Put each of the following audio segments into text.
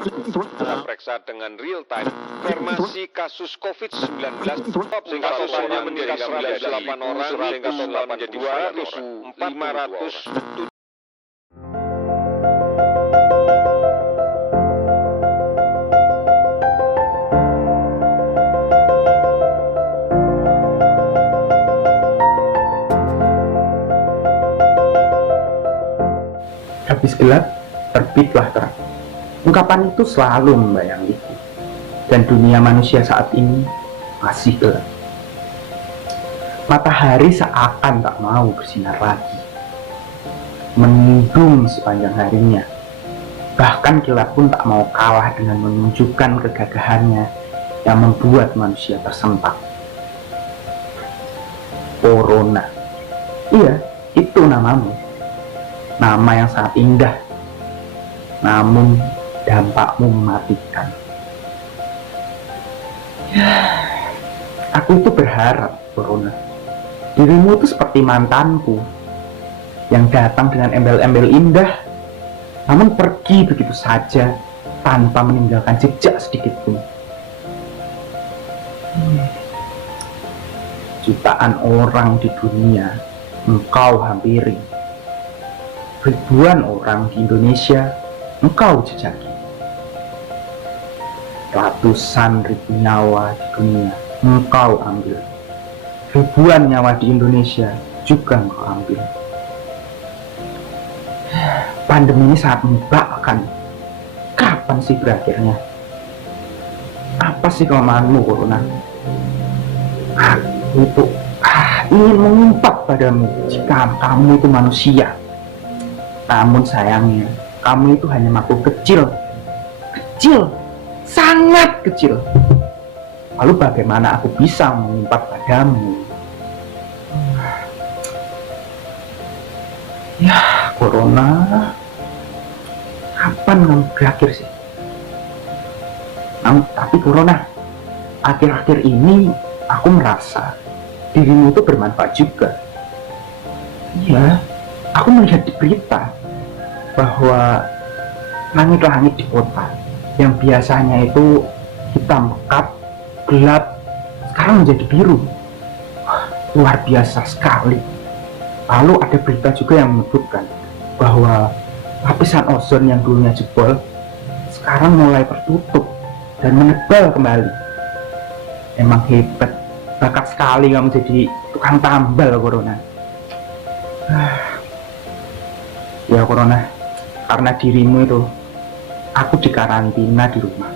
Kita periksa dengan real time informasi kasus COVID-19 kasusnya menjadi 108 orang sehingga total menjadi 500. Habis gelap, terbitlah terang. Ungkapan itu selalu membayangiku, dan dunia manusia saat ini masih gelap. Matahari seakan tak mau bersinar lagi, mendung sepanjang harinya. Bahkan kilat pun tak mau kalah dengan menunjukkan kegagahannya yang membuat manusia tersentak. Corona. Iya, itu namamu. Nama yang sangat indah, namun dampakmu mematikan. Aku itu berharap, Corona, dirimu itu seperti mantanku yang datang dengan embel-embel indah, namun pergi begitu saja tanpa meninggalkan jejak sedikit pun. Jutaan orang di dunia engkau hampiri. Ribuan orang di Indonesia engkau jejaki. Ratusan ribu nyawa di dunia engkau ambil. Ribuan nyawa di Indonesia juga engkau ambil. Pandemi ini sangat menyebalkan. Kapan sih berakhirnya? Apa sih kelemahanmu, Corona? Aku itu ingin mengumpat padamu jika kamu itu manusia. Namun sayangnya, kamu itu hanya makhluk kecil, sangat kecil. Lalu bagaimana aku bisa mengumpat padamu? Ya, Corona, kapan kamu berakhir sih? Tapi Corona, akhir-akhir ini aku merasa dirimu itu bermanfaat juga. Iya, aku melihat di berita bahwa langit-langit di kota yang biasanya itu hitam pekat, gelap, sekarang menjadi biru. Luar biasa sekali. Lalu ada berita juga yang menyebutkan bahwa lapisan ozon yang dulunya jebol sekarang mulai tertutup dan menebal kembali. Emang hebat, bakat sekali kamu jadi tukang tambal, Corona. Ya Corona, karena dirimu itu, aku dikarantina di rumah,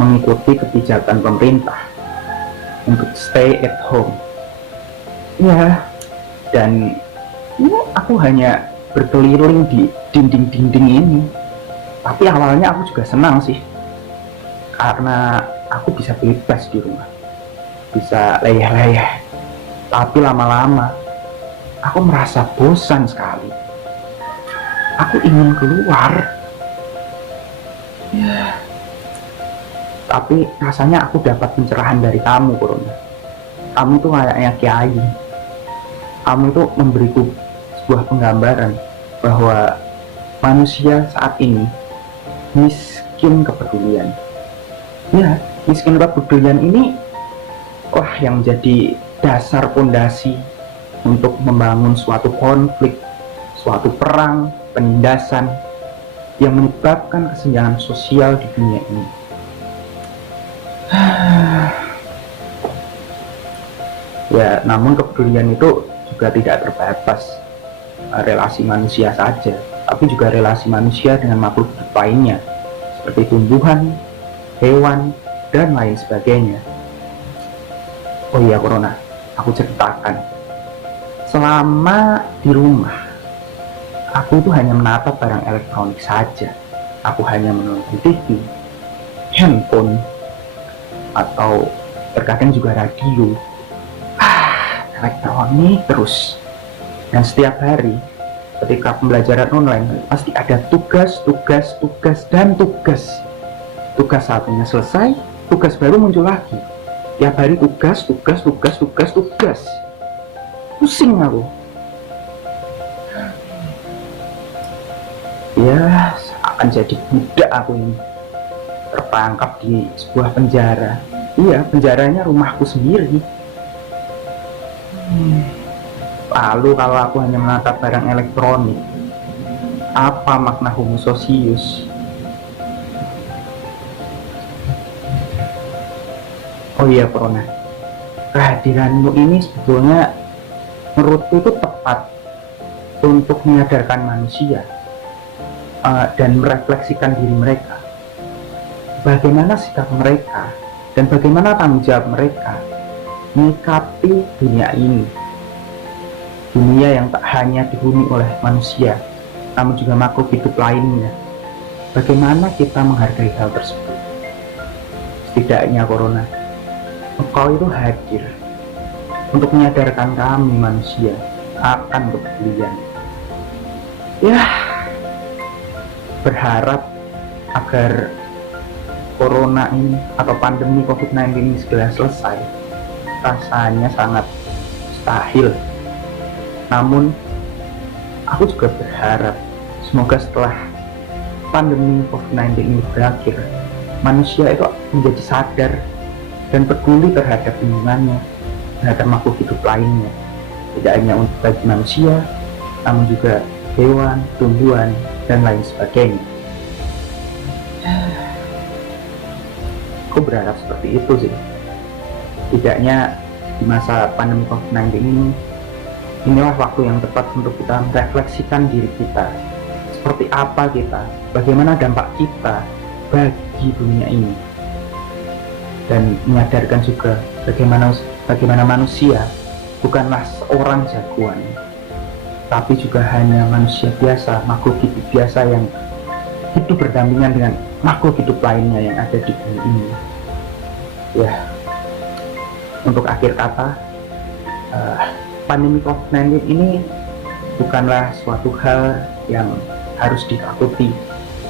mengikuti kebijakan pemerintah untuk stay at home. Ya, dan aku hanya berkeliling di dinding-dinding ini. Tapi awalnya aku juga senang sih, karena aku bisa bebas di rumah, bisa leyeh-leyeh. Tapi lama-lama, aku merasa bosan sekali. Aku ingin keluar. Ya. Tapi rasanya aku dapat pencerahan dari kamu, Corona. Kamu tuh kayaknya kiai. Kamu tuh memberiku sebuah penggambaran bahwa manusia saat ini miskin kepedulian. Ya, miskin kepedulian ini yang menjadi dasar fondasi untuk membangun suatu konflik, suatu perang, penindasan yang menyebabkan kesenjangan sosial di dunia ini. Ya, namun kepedulian itu juga tidak terbatas relasi manusia saja, tapi juga relasi manusia dengan makhluk hidup lainnya, seperti tumbuhan, hewan, dan lain sebagainya. Oh iya Corona, aku ceritakan. Selama di rumah, aku itu hanya menatap barang elektronik saja. Aku hanya menonton TV, handphone, atau terkadang juga radio. Elektronik terus. Dan setiap hari, ketika pembelajaran online, pasti ada tugas. Tugas satunya selesai, tugas baru muncul lagi. Tiap hari tugas. Pusing aku. Ya, akan jadi budak aku ini. terperangkap di sebuah penjara. Iya, penjaranya rumahku sendiri. Lalu kalau aku hanya menatap barang elektronik, apa makna homo socius? Oh iya Corona, kehadiranmu ini sebetulnya menurutku itu tepat untuk menyadarkan manusia dan merefleksikan diri mereka. Bagaimana sikap mereka dan bagaimana tanggung jawab mereka menyikapi dunia ini. Dunia yang tak hanya dihuni oleh manusia, namun juga makhluk hidup lainnya. Bagaimana kita menghargai hal tersebut? Setidaknya Corona, engkau itu hadir untuk menyadarkan kami manusia akan kepedulian. Ya, berharap agar Corona ini atau pandemi COVID-19 ini segera selesai rasanya sangat mustahil. Namun aku juga berharap semoga setelah pandemi COVID-19 ini berakhir, manusia itu menjadi sadar dan peduli terhadap lingkungannya, terhadap makhluk hidup lainnya, tidak hanya untuk bagi manusia, namun juga hewan, tumbuhan, dan lain sebagainya. Aku berharap seperti itu sih. Tidaknya di masa pandemi COVID-19 ini, inilah waktu yang tepat untuk kita merefleksikan diri kita. Seperti apa kita, bagaimana dampak kita bagi dunia ini. Dan menyadarkan juga bagaimana manusia bukanlah seorang jagoan, tapi juga hanya manusia biasa, makhluk hidup biasa yang hidup berdampingan dengan makhluk hidup lainnya yang ada di bumi ini. Ya, untuk akhir kata, pandemi COVID-19 ini bukanlah suatu hal yang harus ditakuti,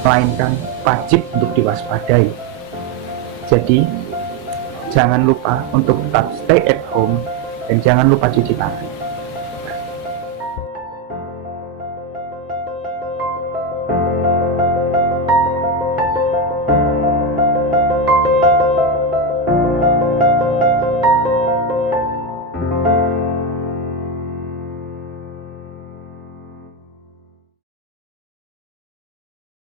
melainkan wajib untuk diwaspadai. Jadi, jangan lupa untuk tetap stay at home dan jangan lupa cuci tangan.